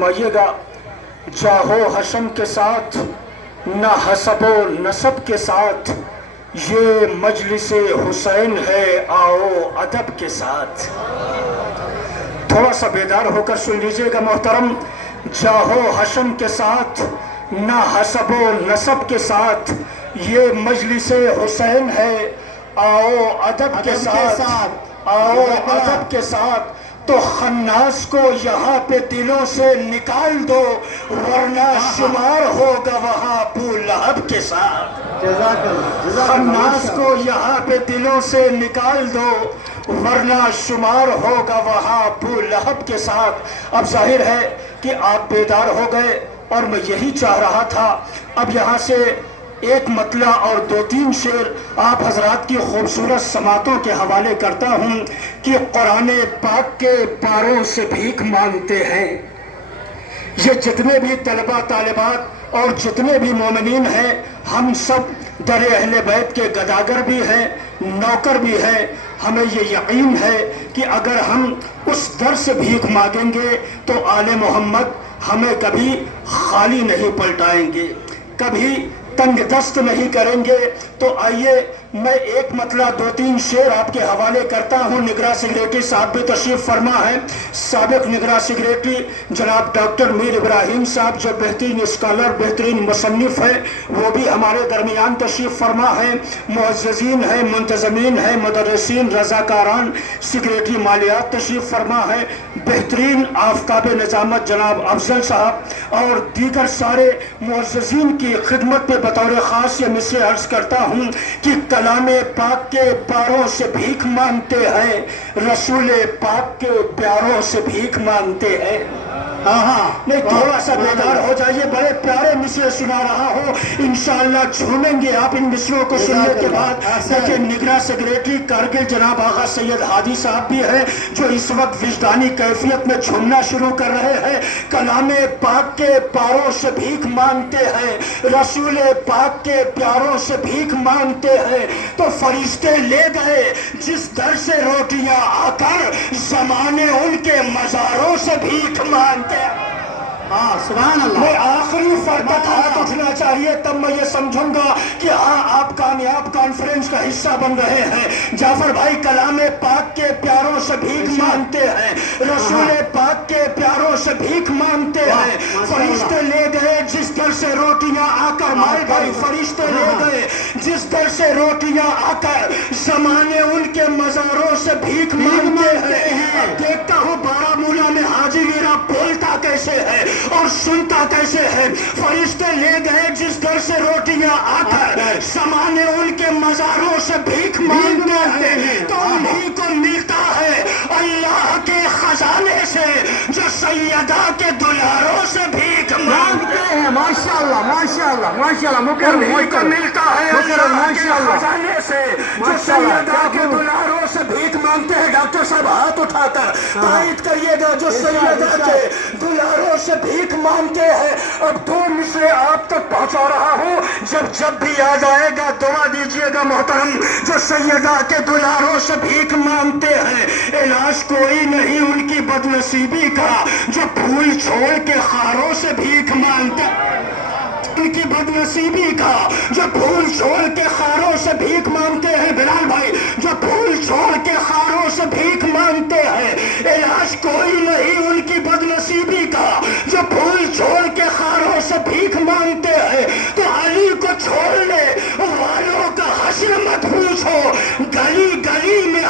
فرمائیے گا جاہو حشم کے ساتھ نہ حسب و نسب کے ساتھ، یہ مجلس حسین ہے آؤ ادب کے ساتھ۔ تھوڑا سا بیدار ہو کر سن لیجئے گا محترم، جاہو حشم کے ساتھ نہ حسب و نسب کے ساتھ، یہ مجلس حسین ہے آؤ ادب کے ساتھ، آؤ ادب کے ساتھ۔ تو خناس کو یہاں پہ دلوں سے نکال دو، ورنہ شمار ہوگا وہاں ابو لہب کے ساتھ۔ خناس کو یہاں پہ دلوں سے نکال دو، ورنہ شمار ہوگا وہاں ابو لہب کے ساتھ۔ اب ظاہر ہے کہ آپ بیدار ہو گئے اور میں یہی چاہ رہا تھا۔ اب یہاں سے ایک مطلع اور دو تین شعر آپ حضرات کی خوبصورت سماعتوں کے حوالے کرتا ہوں کہ قرآن پاک کے پاروں سے بھیک مانگتے ہیں یہ جتنے بھی طلبہ طالبات اور جتنے بھی مومنین ہیں، ہم سب در اہل بیت کے گداگر بھی ہیں، نوکر بھی ہیں۔ ہمیں یہ یقین ہے کہ اگر ہم اس در سے بھیک مانگیں گے تو آل محمد ہمیں کبھی خالی نہیں پلٹائیں گے، کبھی تنگ دست نہیں کریں گے۔ تو آئیے میں ایک مطلع دو تین شعر آپ کے حوالے کرتا ہوں۔ نگراں سیکریٹری صاحب بھی تشریف فرما ہے، سابق نگراں سیکریٹری جناب ڈاکٹر میر ابراہیم صاحب جو بہترین اسکالر، بہترین مصنف ہے، وہ بھی ہمارے درمیان تشریف فرما ہے۔ معززین ہیں، منتظمین ہیں، مدرسین، رضاکاران، سیکریٹری مالیات تشریف فرما ہے، بہترین آفتاب نظامت جناب افضل صاحب اور دیگر سارے معززین کی خدمت میں بطور خاص یہ مصرع عرض کرتا ہوں کہ کلام پاک کے پاروں سے بھیک مانگتے ہیں، رسول پاک کے پیاروں سے بھیک مانگتے ہیں۔ نہیں، تھوڑا سا بیدار ہو جائیے، بڑے پیارے مصرع سنا رہا ہو، انشاءاللہ جھومیں گے آپ ان مصرعوں کو سننے کے بعد۔ دیکھیں نگراں سیکریٹری کارگل جناب آغا سید ہادی صاحب بھی ہیں جو اس وقت وجدانی کیفیت میں جھومنا شروع کر رہے ہیں۔ کلام پاک کے پاروں سے بھیک مانگتے ہیں، رسول پاک کے پیاروں سے بھیک مانگتے ہیں، تو فرشتے لے گئے جس در سے روٹیاں آ کر، زمانے ان کے مزاروں سے بھیک مانگتے۔ سبحان اللہ۔ میں آخری فرد تک ہاتھ اٹھنا چاہیے تب میں یہ سمجھوں گا کہ ہاں آپ کامیاب کانفرنس کا حصہ بن رہے ہیں۔ جعفر بھائی کلام پاک کے پیاروں سے بھیک مانگتے ہیں، رسول پاک کے پیاروں سے بھیک مانگتے ہیں، فرشتے لے گئے جس در سے روٹیاں آ کر، مائی بھائی فرشتے لے گئے جس در سے روٹیاں آ کر، زمانے ان کے مزاروں سے بھیک مانگتے ہیں۔ اب دیکھتا ہوں بارہمولہ میں حاجی میرا بولتا کیسے ہے اور سنتا کیسے ہے۔ فرشتے لے گئے جس در سے روٹیاں آ کر، زمانے ان کے مزاروں سے بھیک مانگتے ہیں، تو انہیں کو ملتا ہے اللہ کے خزانے سے جو سیدہ کے دلاروں سے بھیک مانگتے ہیں۔ ماشاءاللہ ماشاءاللہ ماشاءاللہ، مکرم انہیں کو ملتا ہے اللہ کے خزانے سے جو سیدہ کے دلاروں سے بھیک مانگتے ہیں۔ ڈاکٹر صاحب ہاتھ اٹھا کر تائید کریے گا، جو سیدہ کے دلاروں سے بھیک مانگتے ہیں۔ اب دو مصرع آپ تک پہنچا رہا ہوں، جب بھی یاد آئے گا دعا دیجئے گا محترم۔ جو سیدہ کے دلاروں سے بھیک مانگتے ہیں، علاج کوئی نہیں ان کی بد نصیبی کا، جو پھول چھوڑ کے خاروں سے بھیک مانگتے ہیں، ان کی بد نصیبی کا، جو پھول چھوڑ کے خاروں سے بھیک مانگتے ہیں۔ بلال بھائی جو پھول چھوڑ کے خاروں سے بھیک مانگتے ہیں، علاج کوئی نہیں ان کی بد نصیبی کا، جو پھول چھوڑ کے خاروں سے بھیک مانگتے ہیں۔ تو علی کو چھوڑنے والوں کا حشر مت پوچھو، گلی گلی میں